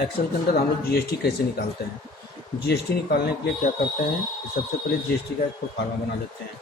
Excel के अंदर हम लोग जीएसटी कैसे निकालते हैं। जीएसटी निकालने के लिए क्या करते हैं कि सबसे पहले जीएसटी का एक फॉर्मूला बना लेते हैं,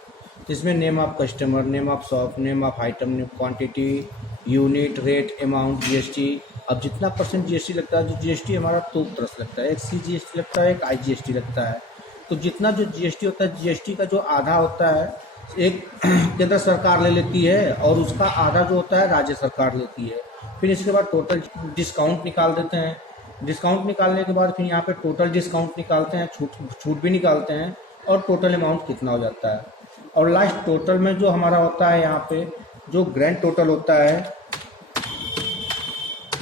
जिसमें name of customer, name of shop, name of item, name quantity, unit, rate, amount, GST. अब जितना परसेंट जीएसटी लगता है, जो जीएसटी हमारा दो तरह से लगता है, एक सीजीएसटी लगता है, एक आईजीएसटी लगता है। तो जितना जो जीएसटी होता है, जीएसटी का जो आधा होता है एक केंद्र सरकार ले लेती है और उसका आधा जो होता है राज्य सरकार लेती है। फिर इसके बाद टोटल डिस्काउंट निकाल देते हैं। डिस्काउंट निकालने के बाद फिर यहाँ पे टोटल डिस्काउंट निकालते हैं, छूट भी निकालते हैं और टोटल अमाउंट कितना हो जाता है। और लास्ट टोटल में जो हमारा होता है यहाँ पे जो ग्रैंड टोटल होता है,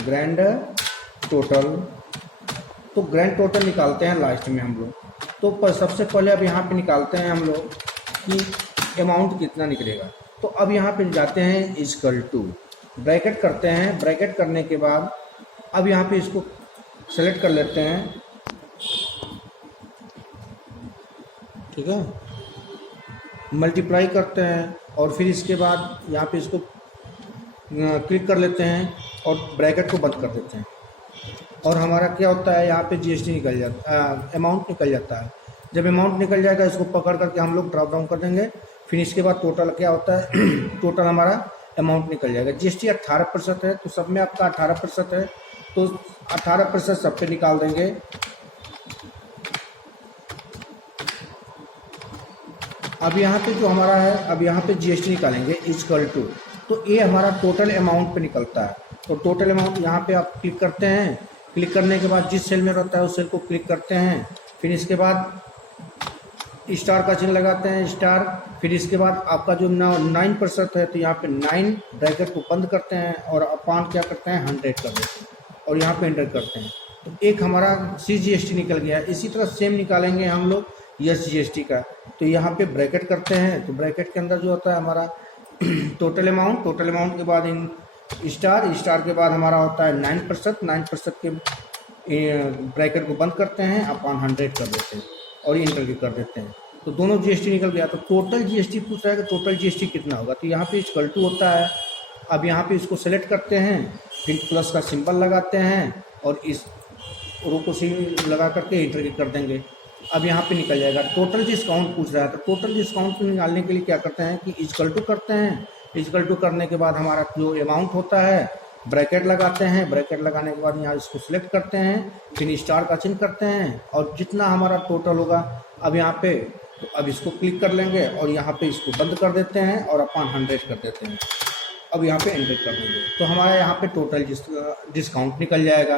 ग्रैंड टोटल, तो ग्रैंड टोटल निकालते हैं लास्ट में हम लोग। तो सबसे पहले अब यहाँ पे निकालते हैं हम लोग कि अमाउंट कितना निकलेगा। तो अब यहाँ पे जाते हैं इक्वल टू, ब्रैकेट करते हैं। ब्रैकेट करने के बाद अब यहाँ पे इसको सेलेक्ट कर लेते हैं, ठीक है, मल्टीप्लाई करते हैं और फिर इसके बाद यहाँ पे इसको क्लिक कर लेते हैं और ब्रैकेट को बंद कर देते हैं। और हमारा क्या होता है, यहाँ पे जीएसटी निकल जाता है, अमाउंट निकल जाता है। जब अमाउंट निकल जाएगा इसको पकड़ करके हम लोग ड्रॉप डाउन कर देंगे। फिर इसके बाद टोटल क्या होता है टोटल हमारा अमाउंट निकल जाएगा। जीएसटी 18% है, तो सब में आपका 18% है, तो 18% सब पे निकाल देंगे। अब यहाँ पे जो हमारा है, अब यहाँ पे जीएसटी निकालेंगे इक्वल टू, तो ये हमारा टोटल अमाउंट पे निकलता है। तो टोटल अमाउंट यहाँ पे आप क्लिक करते हैं। क्लिक करने के बाद जिस सेल में रहता है उस सेल को क्लिक करते हैं। फिर इसके बाद स्टार का चिन्ह लगाते हैं, स्टार। फिर इसके बाद आपका जो 9% है, तो यहाँ पे 9 ब्रैकेट को बंद करते हैं और अपॉन क्या करते हैं 100 कर देते हैं और यहाँ पे एंटर करते हैं। तो एक हमारा सीजीएसटी निकल गया। इसी तरह सेम निकालेंगे हम लोग एसजीएसटी का। तो यहाँ पे ब्रैकेट करते हैं, तो ब्रैकेट के अंदर जो होता है हमारा टोटल अमाउंट, टोटल अमाउंट के बाद इन स्टार, स्टार के बाद हमारा होता है 9% के ब्रैकेट को बंद करते हैं, अपॉन 100 कर देते हैं और इंटर कर देते हैं। तो दोनों जीएसटी निकल गया। तो टोटल जीएसटी पूछ रहा है कि टोटल जीएसटी कितना होगा, तो यहाँ पे इक्वल टू होता है। अब यहाँ पे इसको सेलेक्ट करते हैं, फिर प्लस का सिंबल लगाते हैं और इस रो को सी लगा करके इंटर कर देंगे। अब यहाँ पे निकल जाएगा। टोटल डिस्काउंट पूछ रहा है, तो टोटल डिस्काउंट को निकालने के लिए क्या करते हैं कि इक्वल टू करते हैं। इक्वल टू करने के बाद हमारा जो अमाउंट होता है ब्रैकेट लगाते हैं। ब्रैकेट लगाने के बाद यहाँ इसको सिलेक्ट करते हैं, फिर स्टार का चिन्ह करते हैं और जितना हमारा टोटल होगा अब यहाँ पे, तो अब इसको क्लिक कर लेंगे और यहाँ पे इसको बंद कर देते हैं और अपॉन 100 कर देते हैं। अब यहाँ पे एंटर कर देंगे तो हमारा यहाँ पे टोटल डिस्काउंट निकल जाएगा।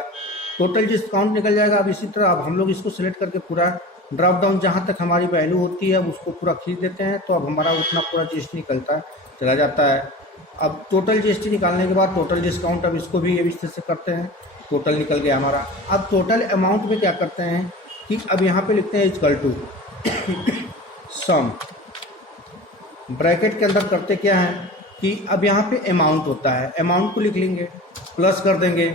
टोटल डिस्काउंट निकल जाएगा। अब इसी तरह अब हम लोग इसको सिलेक्ट करके पूरा ड्रॉप डाउन जहाँ तक हमारी वैल्यू होती है उसको पूरा खींच देते हैं, तो अब हमारा उतना पूरा जीएसटी निकलता चला जाता है। अब टोटल जीएसटी निकालने के बाद टोटल डिस्काउंट, अब इसको भी इस तरह से करते हैं। टोटल निकल गया हमारा। अब टोटल अमाउंट में क्या करते हैं कि अब यहाँ पे लिखते हैं इक्वल टू सम। ब्रैकेट के अंदर करते क्या है कि अब यहाँ पे अमाउंट होता है, अमाउंट को लिख लेंगे, प्लस कर देंगे।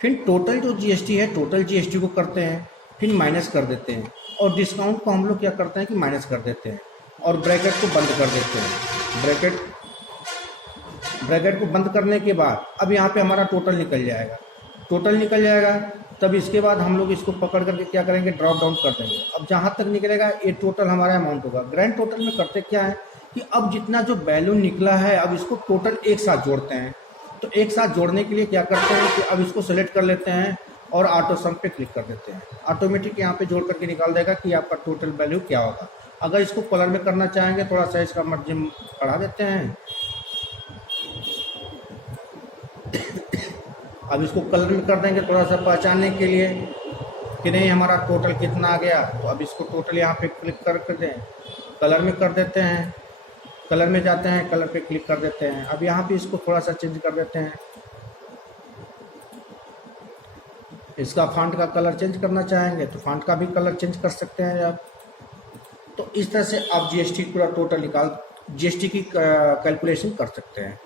फिर टोटल जो जीएसटी है, टोटल जीएसटी को करते हैं, फिर माइनस कर देते हैं और डिस्काउंट को हम लोग क्या करते हैं कि माइनस कर देते हैं और ब्रैकेट को बंद कर देते हैं। ब्रैकेट को बंद करने के बाद अब यहाँ पे हमारा टोटल निकल जाएगा। टोटल निकल जाएगा तब इसके बाद हम लोग इसको पकड़ करके क्या करेंगे, ड्रॉप डाउन कर देंगे। अब जहाँ तक निकलेगा ये टोटल हमारा अमाउंट होगा। ग्रैंड टोटल में करते क्या है कि अब जितना जो वैल्यू निकला है अब इसको टोटल एक साथ जोड़ते हैं। तो एक साथ जोड़ने के लिए क्या करते हैं कि अब इसको सेलेक्ट कर लेते हैं और ऑटो सम पे क्लिक कर देते हैं। ऑटोमेटिक यहाँ पे जोड़ करके निकाल देगा कि आपका टोटल वैल्यू क्या होगा। अगर इसको कलर में करना चाहेंगे थोड़ा सा इसका मार्जिन बढ़ा देते हैं। अब इसको कलर में कर देंगे थोड़ा सा पहचानने के लिए कि नहीं हमारा टोटल कितना आ गया। तो अब इसको टोटल यहाँ पे क्लिक कर दें, कलर में कर देते हैं। कलर में जाते हैं, कलर पे क्लिक कर देते हैं। अब यहाँ पे इसको थोड़ा सा चेंज कर देते हैं। इसका फॉन्ट का कलर चेंज करना चाहेंगे तो फॉन्ट का भी कलर चेंज कर सकते हैं आप। तो इस तरह से आप जीएसटी पूरा टोटल जीएसटी की कैलकुलेशन कर सकते हैं।